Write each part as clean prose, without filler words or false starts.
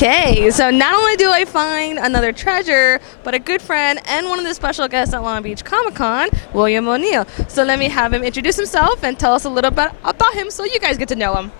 Okay, so not only do I find another treasure, but a good friend and one of the special guests at Long Beach Comic Con, William O'Neill. So let me have him introduce himself and tell us a little bit about him so you guys get to know him.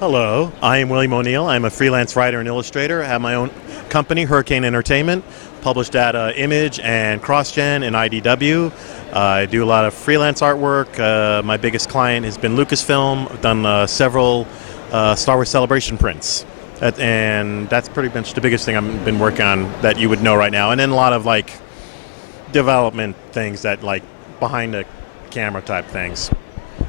Hello, I am William O'Neill. I'm a freelance writer and illustrator. I have my own company, Hurricane Entertainment, published at Image and CrossGen and IDW. I do a lot of freelance artwork. My biggest client has been Lucasfilm. I've done several Star Wars Celebration prints. And that's pretty much the biggest thing I've been working on that you would know right now. And then a lot of like development things that like behind the camera type things.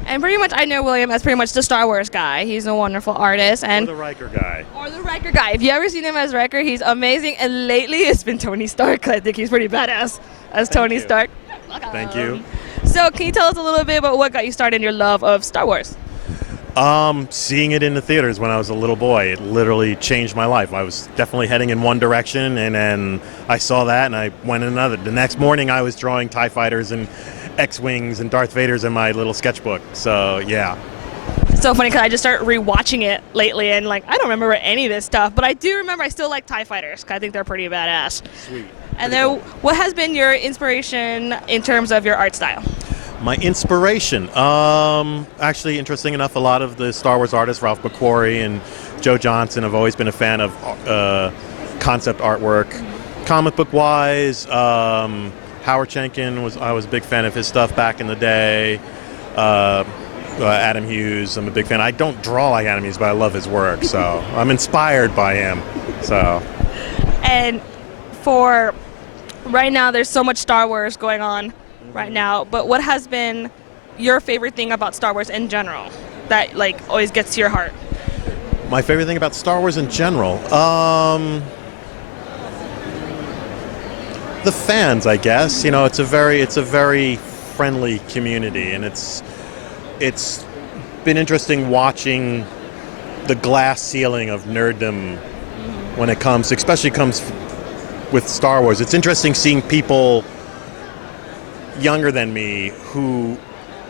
And pretty much I know William as pretty much the Star Wars guy. He's a wonderful artist. Or the Riker guy. Or the Riker guy. If you ever seen him as Riker, he's amazing. And lately it's been Tony Stark. I think he's pretty badass as Tony Stark. Thank you. So can you tell us a little bit about what got you started in your love of Star Wars? Seeing it in the theaters when I was a little boy, it literally changed my life. I was definitely heading in one direction, and then I saw that, and I went in another. The next morning, I was drawing TIE fighters and X-Wings and Darth Vaders in my little sketchbook. So, yeah. It's so funny because I just started rewatching it lately, and like I don't remember any of this stuff, but I do remember I still like TIE fighters because I think they're pretty badass. Sweet. And then, what has been your inspiration in terms of your art style? My inspiration, actually, interesting enough, a lot of the Star Wars artists, Ralph McQuarrie and Joe Johnston, have always been a fan of concept artwork. Comic book wise, Howard Schenken I was a big fan of his stuff back in the day. Adam Hughes, I'm a big fan. I don't draw like Adam Hughes, but I love his work, so I'm inspired by him. So. And for right now, there's so much Star Wars going on right now, but what has been your favorite thing about Star Wars in general that like always gets to your heart? My favorite thing about Star Wars in general, the fans, I guess. You know, it's a very friendly community, and it's been interesting watching the glass ceiling of nerddom when it comes, especially comes with Star Wars. It's interesting seeing people younger than me who,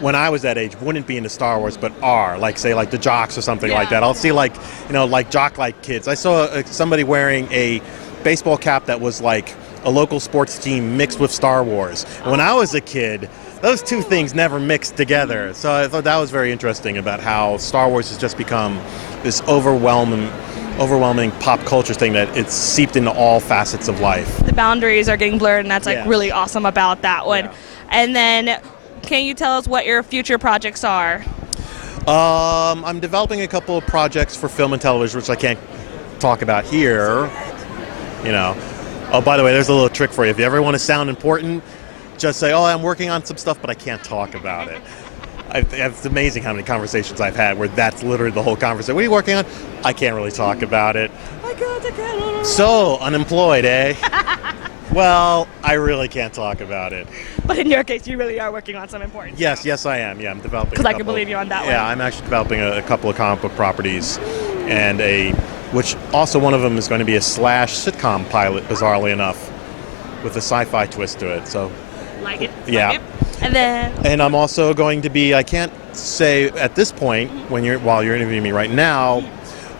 when I was that age, wouldn't be into Star Wars but are, like say like the jocks or something like that. I'll see like, you know, like jock-like kids. I saw somebody wearing a baseball cap that was like a local sports team mixed with Star Wars. And when I was a kid, those two things never mixed together. So I thought that was very interesting about how Star Wars has just become this overwhelming pop culture thing that it's seeped into all facets of life. The boundaries are getting blurred, and that's like really awesome about that one. Yeah. And then, can you tell us what your future projects are? I'm developing a couple of projects for film and television, which I can't talk about here. You know. Oh, by the way, there's a little trick for you. If you ever want to sound important, just say, "Oh, I'm working on some stuff, but I can't talk about it." It's amazing how many conversations I've had where that's literally the whole conversation. What are you working on? I can't really talk about it. So, unemployed, eh? Well, I really can't talk about it. But in your case, you really are working on some important stuff. Yes, I am. Yeah, I'm developing. Because I can believe you on that one. Yeah, I'm actually developing a couple of comic book properties, and which also one of them is going to be a slash sitcom pilot, bizarrely enough, with a sci-fi twist to it. So. Like it. Yeah. Like it. And I'm also going to be, I can't say at this point while you're interviewing me right now,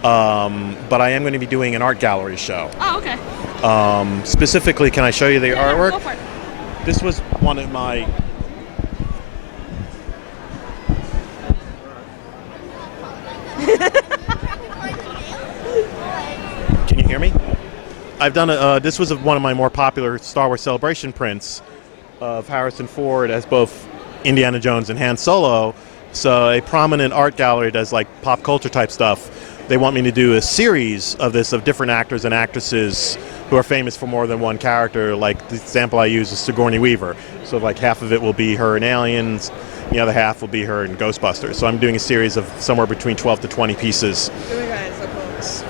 but I am going to be doing an art gallery show. Oh, okay. Specifically, can I show you the artwork? Go for it. This was one of my... Can you hear me? I've done this was one of my more popular Star Wars Celebration prints of Harrison Ford as both Indiana Jones and Han Solo. So a prominent art gallery does like pop culture type stuff. They want me to do a series of different actors and actresses who are famous for more than one character. Like the example I use is Sigourney Weaver. So like half of it will be her in Aliens, the other half will be her in Ghostbusters. So I'm doing a series of somewhere between 12 to 20 pieces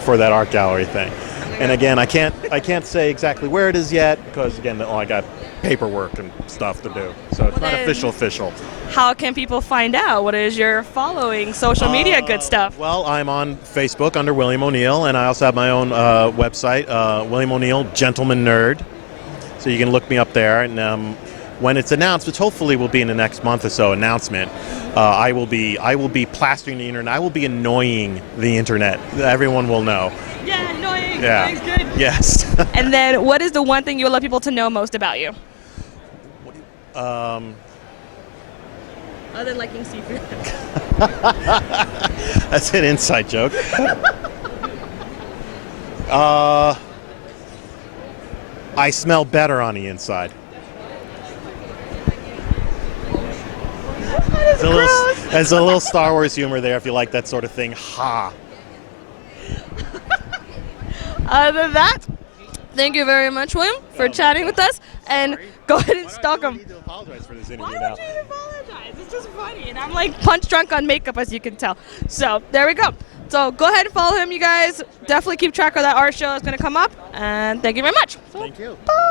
for that art gallery thing. And again, I can't say exactly where it is yet because again, I got paperwork and stuff to do. So it's not official. How can people find out? What is your following? Social media, good stuff. Well, I'm on Facebook under William O'Neill, and I also have my own website, William O'Neill, Gentleman Nerd. So you can look me up there. And when it's announced, which hopefully will be in the next month or so, announcement, I will be plastering the internet. I will be annoying the internet. Everyone will know. Yeah, annoying. Yeah. He's good. Yes. And then, what is the one thing you would love people to know most about you? um, Other than liking seafood. that's an inside joke. I smell better on the inside. There's a little Star Wars humor there if you like that sort of thing. Ha. Other than that, thank you very much, William, for chatting with us. And go ahead and stalk him. I need to apologize for this Why interview would now. you apologize? It's just funny. And I'm like punch drunk on makeup, as you can tell. So there we go. So go ahead and follow him, you guys. Definitely keep track of that art show that's going to come up. And thank you very much. Thank you. Bye.